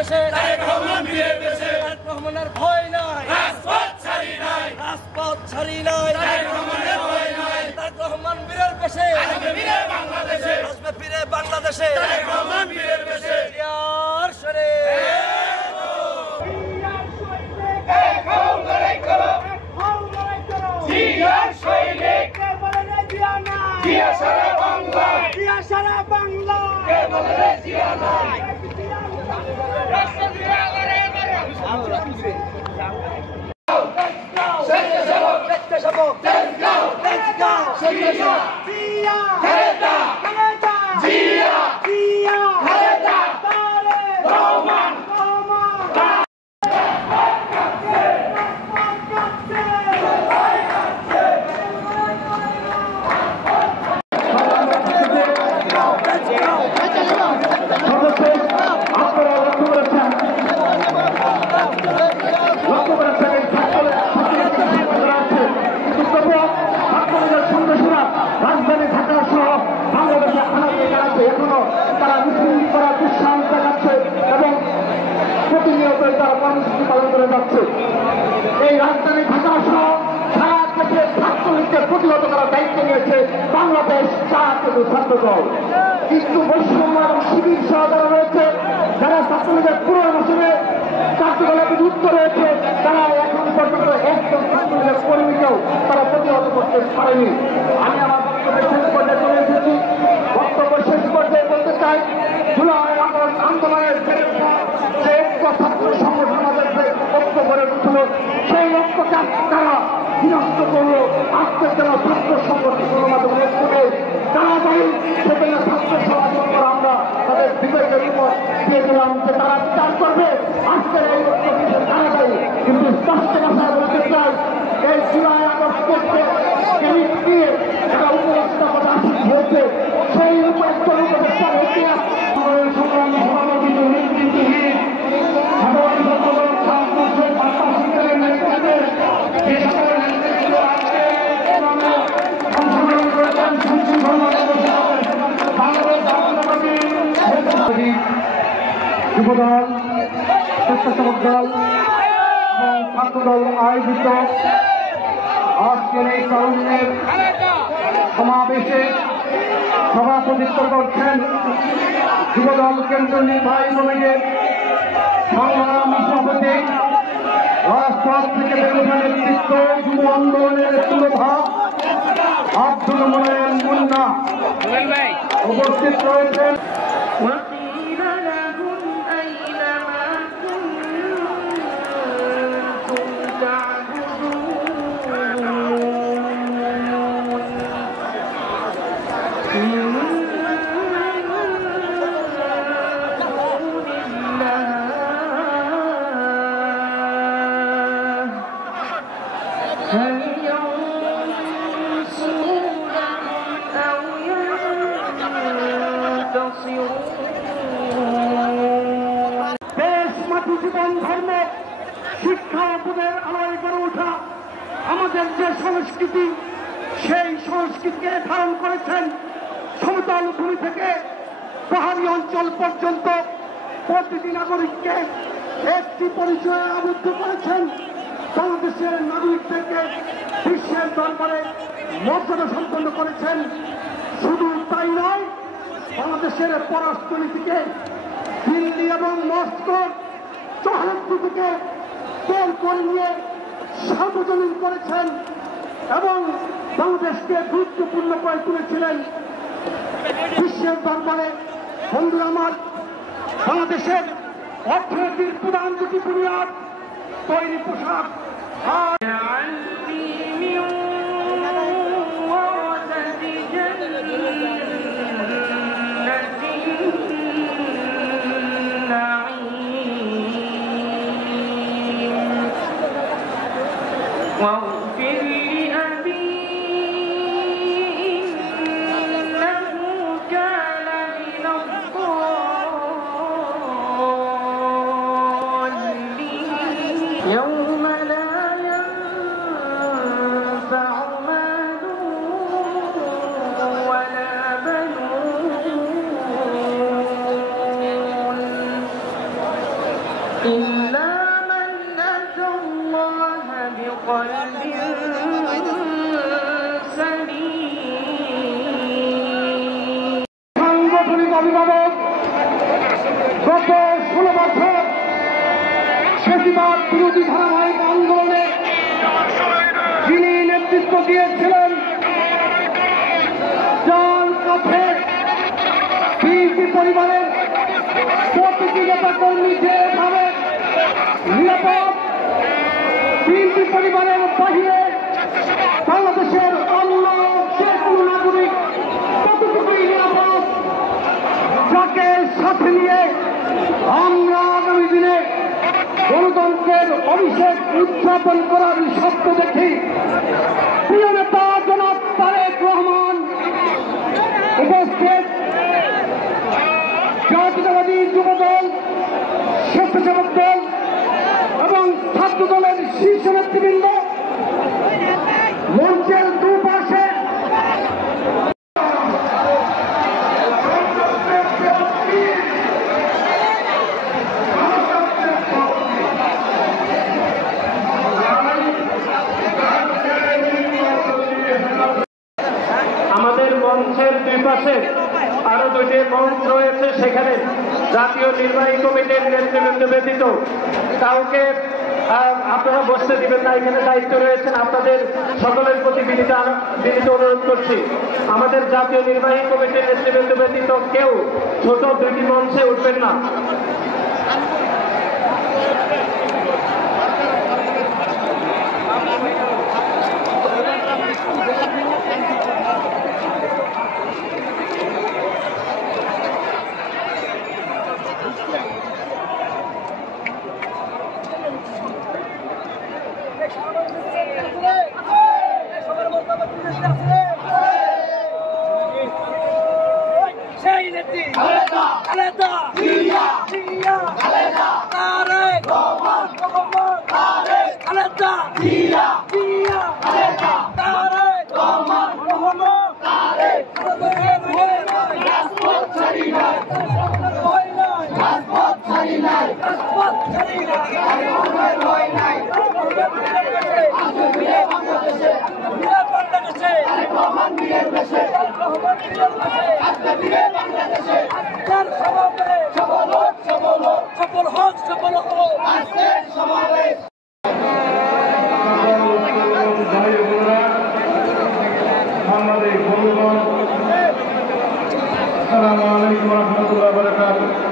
বাংলাদেশে তারেক রহমানের ভয় নাই, রাজপথ ছাড়ি নাই, তারেক রহমান বীরের বেশে আসবে ফিরে বাংলাদেশে, তারেক রহমান বীরের বেশে জিয়ার শরে সারা বাংলা এই রাজধানী ঢাকা সহ সারা দেশের ছাত্রলীগকে প্রতিহত করার দায়িত্ব নিয়েছে বাংলাদেশ জাতীয় ছাত্র দল। কিন্তু বৈষম্য এবং শিবির সহ যারা রয়েছে, যারা ছাত্রলীগের পুরো বছরে কার্যকলাপে যুক্ত রয়েছে, তারা এখন পর্যন্ত একজন ছাত্রলীগের কর্মীকেও তারা প্রতিহত করতে পারেনি। আমি আমার বক্তব্য শেষ পর্যায়ে চলে এসেছি। বক্তব্য শেষ পর্যায়ে বলতে চাই, জুলাই আগস্ট আন্দোলনের যে ছাত্র সংগঠন আমাদের লক্ষ্য করে উঠল, সেই লক্ষ্যকে তারা বিনষ্ট করলো। আজকে যারা ছাত্র সংগঠন মাধ্যমে লক্ষ্যে তারা দায়ী, সেখানে ছাত্র সমাজ আমরা তাদের বিবেকের উপর দিয়ে দিলাম যে তারা বিচার করবে। আজকের এই লক্ষ্যকে তারা দায়ী, কিন্তু স্পষ্ট ভাষায় বলতে চাই, এই জুলাই আগস্ট করতে দিয়ে যারা উপদেষ্টা প্রকাশিত হয়েছে, সেই উপদেষ্টার উপদেষ্টার ইতিহাস সংগ্রামী সভাপতি যুবদল, স্বেচ্ছাসেবক দল এবং ছাত্রদল আয়োজিত আজকের এই তরুণের সমাবেশে সভাপতিত্ব করছেন যুবদল কেন্দ্রীয় নির্বাহী কমিটির সংগ্রামী সভাপতি, রাজপথ থেকে বেরোনো নেতৃত্ব, যুব আন্দোলনের পুরোভাগ আব্দুল মোমেন মুন্না উপস্থিত রয়েছেন। জীবন ধর্ম শিক্ষা বোধের আলোয় গড়ে ওঠা আমাদের যে সংস্কৃতি, সেই সংস্কৃতিকে ধারণ করেছেন সমতল ভূমি থেকে পাহাড়ি অঞ্চল পর্যন্ত প্রতিটি নাগরিককে একটি পরিচয়ে আবদ্ধ করেছেন। বাংলাদেশের নাগরিকদেরকে বিশ্বের দরবারে মর্যাদা সম্পন্ন করেছেন। শুধু তাই নয়, বাংলাদেশের পররাষ্ট্রনীতিকে দিল্লি এবং মস্কো চৌহদ্দি থেকে বের করে নিয়ে সার্বজনীন করেছেন এবং বাংলাদেশকে গুরুত্বপূর্ণ করে তুলেছিলেন বিশ্বের দরবারে। বন্ধুরা আমার, বাংলাদেশের অর্থনীতির প্রধান দুটি বুনিয়াদ তৈরি পোশাক আর واغفر لأبي إنه كان من الضالين يوم لا ينفع مال ولا بنون وقلب سليم সাংগঠনিক অভিভাবক গত 16 বছর ফ্যাসিবাদ বিরোধী ধারাবাহিক আন্দোলনে যিনি নেতৃত্ব দিয়েছিলেন, যার কাছে বিএনপি পরিবারের প্রতিটি নেতা কর্মী যেভাবে নিরাপদ, বিএনপি পরিবারের বাহিরে বাংলাদেশের অন্য যে কোনো নাগরিক ততটুকুই নিরাপদ, যাকে সাথে নিয়ে আমরা আগামী দিনে গণতন্ত্রের অভিষেক উদযাপন করার স্বপ্ন দেখি। প্রিয় নেতা জনাব তারেক রহমান উপস্থিত, জাতীয়তাবাদী যুবদল, স্বেচ্ছাসেবক দল এবং ছাত্র দলের শীর্ষ নেতৃবৃন্দ মঞ্চের দুপাশে আমাদের মঞ্চের দুই পাশে আরো দুটি মঞ্চ রয়েছে, সেখানে জাতীয় নির্বাহী কমিটির নেতৃবৃন্দ ব্যতীত কাউকে আপনারা বসতে দিবেন না। এখানে দায়িত্ব রয়েছেন, আপনাদের সকলের প্রতি বিনীত অনুরোধ করছি, আমাদের জাতীয় নির্বাহী কমিটির নেতৃবৃন্দ ব্যতীত কেউ ছোট দুটি মঞ্চে উঠবেন না। সেই নেত্রী খালেদা জিয়া, তারেক রহমান, খালেদা জিয়া, তারেক রহমান, রাজপথ ছাড়ি নাই, রাজপথ ছাড়ি নাই, রাজপথ ছাড়ি নাই, ভয় নাই, আজকে ফিরে বাংলাদেশে, তারেক রহমান বীরের বেশে, আজকে ফিরে বাংলাদেশে, আজকের সমাবেশে সফল হোক, সফল হোক, সফল হোক, সফল হোক আজকের সমাবেশ। সালামু আলাইকুম ওয়া রাহমাতুল্লাহি ওয়া বারাকাতুহু।